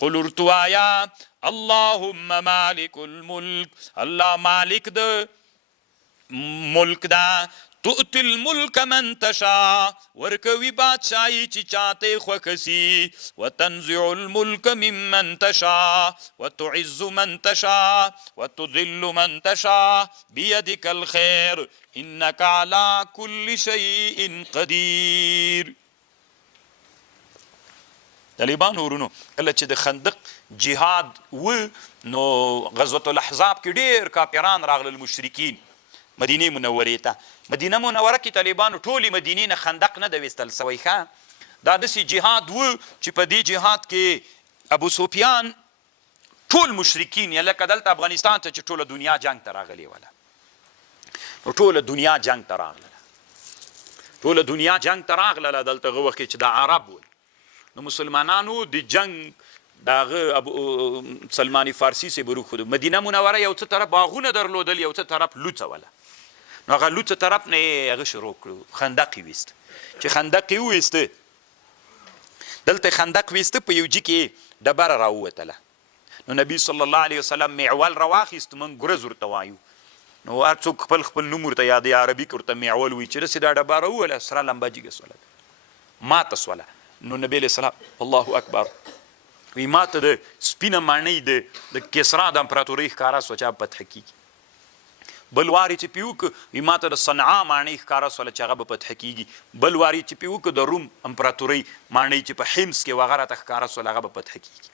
قل ورتوایا اللهم مالک الملک الله مالک د ملک دا تؤتی الملک من تشا ورکوی بادشاہی چی چاہتے خوکسی وتنزع الملک ممن تشا وتعز من تشا وتذل من تشا بیدک الخیر انک علی کل شیء قدیر. طالبان ورونو کله چې د خندق جهاد و نو غزوة الاحزاب کې ډیر کافران راغلل مشرکین مدینه منورې ته. مدینه منوره کې طالبانو ټولې مدینې نه خندق نه د ویستل سوی ښه دا داسې جهاد و چې په دې جهاد کې ابو سفیان ټول مشرکین یا لکه دلته افغانستان ته چې ټوله دنیا جنگ ته راغلې وله نو ټوله دنیا جنگ ته راغله ټوله دنیا جنگ ته راغله دلته هغه وخت کې چې د عرب ول نو مسلمانانو د جنگ داغه ابو سلمان فارسی سے برو خود مدینه منوره یو څه طرف باغونه درلودل یو څه طرف لوڅه وله نو هغه لوڅه طرف نه هغه شروع کړو خندق ویست چې خندق ویسته دلته خندق ویسته په یو جی کې ډبره راووتله نو نبی صلی الله علیه وسلم معول راواخیست من ګرز ورته وایو نو هر څوک خپل خپل نوم ورته یادوي عربي کې ورته معول وایي چې داسې دا ډبره ووله سره لمبه جګه سوله ماته سوله نو نبی علیه السلام الله اکبر وی ماته د سپینه ماڼۍ د کسرا د امپراتورۍ ښکاره سوه چې فتح کېږي بل واري چې پیوک وی ماته د صنعا ماڼۍ ښکاره سوله چې هغه به فتح کېږي بل واري چې پیوک د روم امپراتورۍ ماڼۍ چې په حمص کې وغه راته ښکاره سوله هغه به فتح کېږي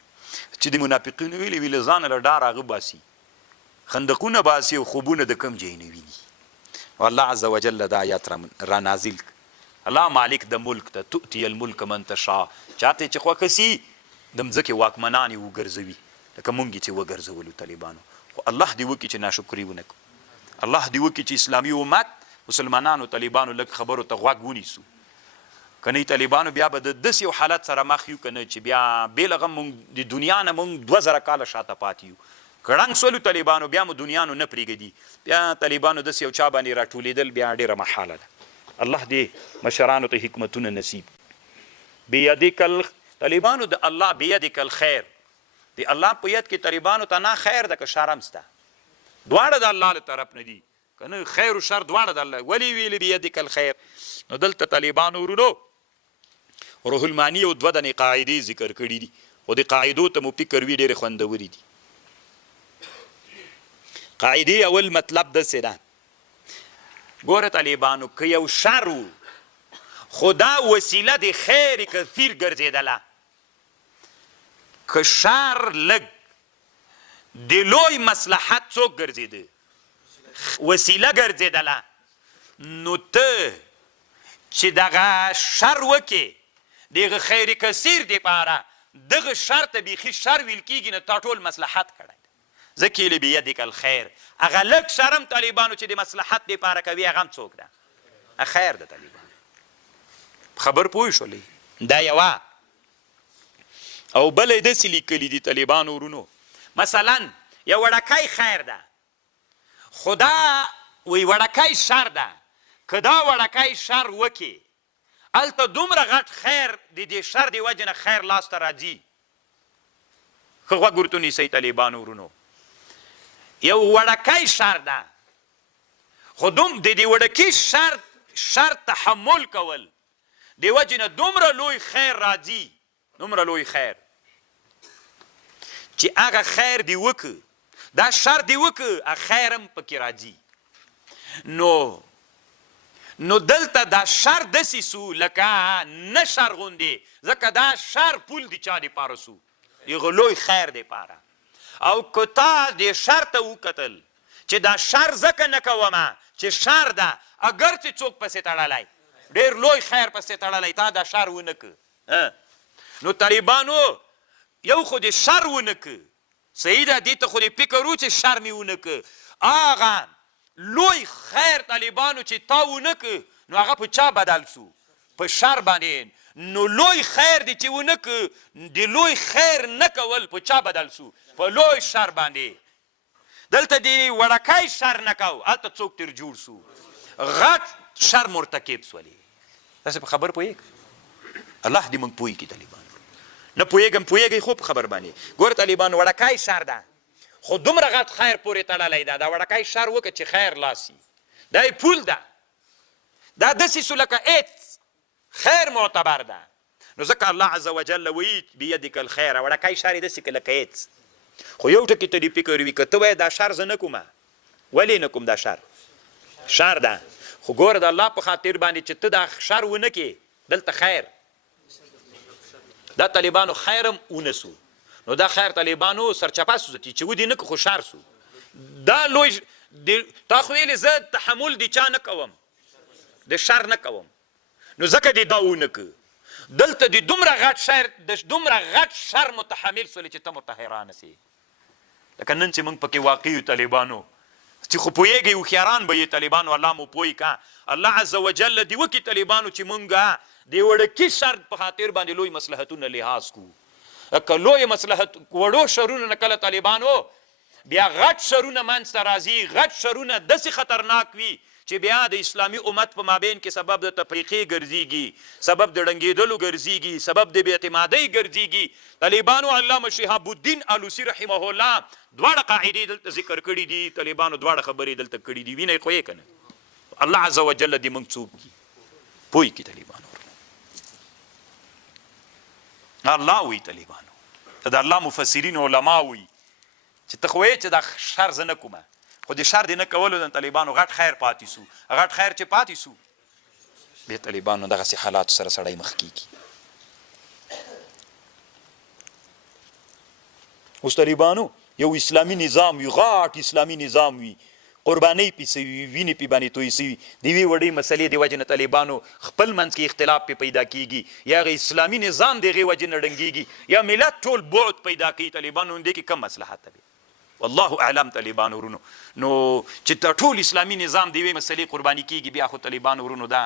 چې د منافقینو ویلې ویل ځان له ډار هغه باسي خندقونه باسي او خوبونه د کم ځای نه ویني والله عز وجل دا آیات را نازل الله مالک د ملک ته تؤتی الملک من تشا چاته چې خوښ سي د مځکې واکمنان یې وګرځوي لکه مونږ چې وګرځولو طالبانو خو الله دې وکړي چې ناشکري ونه کړو الله دې وکړي چې اسلامي امت مسلمانانو طالبانو لږ خبرو ته غوږ ونیسو که نه طالبانو بیا به د داسې یو حالت سره مخ یو که نه چې بیا بېلغه مونږ د دنیا نه مونږ 2000 کاله شاته پاتې یو کړنګ سولو طالبانو بیا مو دنیا نو نه پرېږدي بیا طالبانو داسې یو چا باندې راټولېدل بیا ډېره محاله ده الله دې مشرانو ته حکمتونه نصیب بیدک طالبانو د الله بیدک الخیر د الله په ید کې طالبانو ته نه خیر ده که شر هم سته دواړه د الله له طرف نه دي که نه خیر و شر دواړه د الله ولې ویلې بیدک الخیر نو دلته طالبانو ورونو روح المانی او 2 دنې قاعدې ذکر کړي دي خو د قاعدو ته مو فکر وي ډېرې خوندورې دي قاعدې اول مطلب داسې ده ګوره طالبانو که یو شر و خو دا وسیله د خیر کثیر ګرځېدله که شر لږ د لوی مصلحت څوک ګرځېده وسیله ګرځېدله نو ته چې دغه شر وکې دغه خیر کثیر دپاره دغه شر ته بیخي شر ویل کېږي نه تا ټول مصلحت کړی ده ځکه یې بیدک الخیر هغه لږ شر هم طالبانو چې د مصلحت دپاره کوي هغه هم څوک ده خیر ده طالبانو خبر پوه شولې دا یوه او بله یې داسې لیکلي دي طالبانو ورونو مثلا یو وړکی خیر ده خو دا وی وړکی شر ده که دا وړکی شر وکې هلته دومره غټ خیر د دې شر د وجې نه خیر لاسته راځي ښه غوږ ورته ونیسئ طالبانو ورونو یو وړکی شر ده خو د دې وړکي شر تحمل کول د وجې نه دومره لوی خیر راځي دومره لوی خیر چې هغه خیر دی وکړه دا شر دی وکړه خیر هم پکې راځي نو دلته دا شر داسې سو لکه نه شر غوندې ځکه دا شر پول د چا دپاره سو دغه لوی خیر دپاره او که تا د شر ته وکتل چې دا شر ځکه نه کومه چې شر ده اگر چې څوک پسې تړلی ډېر لوی خیر پسې تړلی تا دا شر ونه که نو طالبانو یو خو د شر ونه که صحیح ده دې ته خو د فکر و چې شر مې ونه که هغه لوی خیر طالبانو چې تا ونه که نو هغه په چا بدل سو په شر باندې نو لوی خیر دی چې ونه که د لوی خیر نه کول په چا بدل سو په لوی شر باندې دلته د وړکی شر نه کو هلته څوک تر جوړ سو غټ شر مرتکب سولې تاسې په خبر پوهېږئ الله دې موږ پوه کړي طالبانو نه پوهېږئ خو په خبر باندې ګوره طالبان وړکای ښار ده خو دومره غټ خیر پورې تړلی ده دا وړکای ښار وکړه چې خیر لاسي دا یې پول ده دا داسې سو لکه ایت خیر معتبر ده نو ځکه الله عز وجل وایي بیدک الخیر وړکای ښار یې داسې که لکه ایت خو یو ټکي ته دې فکر وي که ته وایې دا ښار زه نه کومه ولې نه کوم دا ښار ده خو ګوره د الله په خاطر باندې چې ته دا ښار ونه کې دلته خیر دا طالبانو خیرم ونسو نو دا خیر طالبانو سرچپه سو چې ودې نه که خو ښار سو دا لوی تا خو ویلې زه تحمل د چا نه کوم د شر نه کوم نو ځکه دې دا ونه که دلته د دومره غټ شر متحمل سولې چې ته متحرانه سي لکه نن چې موږ پکې واقع یو طالبانو چې خو پوهېږئ هوښیاران به یې طالبانو الله مو پوه که الله عز وجل دې وکړي طالبانو چې موږ د وړکي شر په خاطر باندې لوی مصلحتونه لحاظ کړو که لوی مصلحت وړو شرونه نه کله طالبانو بیا غټ شرونه منځته راځي غټ شرونه داسې خطرناک وي چې بیا د اسلامي امت په مابین کې سبب د تفریقې ګرځېږي سبب د ړنګېدلو ګرځېږي سبب د بې اعتمادۍ ګرځېږي طالبانو علامه شهاب الدین الوسي رحمه الله دواړه قاعدې دلته ذکر کړي دي طالبانو دواړه خبرې دلته کړي دي وینئ خو یې که نه الله عز وجل دې موږ څوک کي پوه کړي طالبانو الله وی طالبانو د الله مفسرین علما وی چې ته خو چې دا شر زه نه کومه خو د شر دې نه کولو د طالبانو غټ خیر پاتې سو غټ خیر چې پاتې سو بیا طالبانو دغسې حالاتو سره سړی مخ کېږي اوس طالبانو یو اسلامي نظام وي غټ اسلامي نظام وي قربانۍ پې سوي وینې پې باندې توی سوي د یوې وړې مسلې د وجې نه طالبانو خپل منځ کې اختلاف پې پیدا کېږي یا هغه اسلامي نظام د هغې وجې نه ړنګېږي یا ملت ټول بعد پیدا کوي طالبانو دې کې کم مصلحت دی والله اعلم طالبانو ورونو نو چې ټول اسلامي نظام د یوې مسلې قرباني کېږي بیا خو طالبانو ورونو دا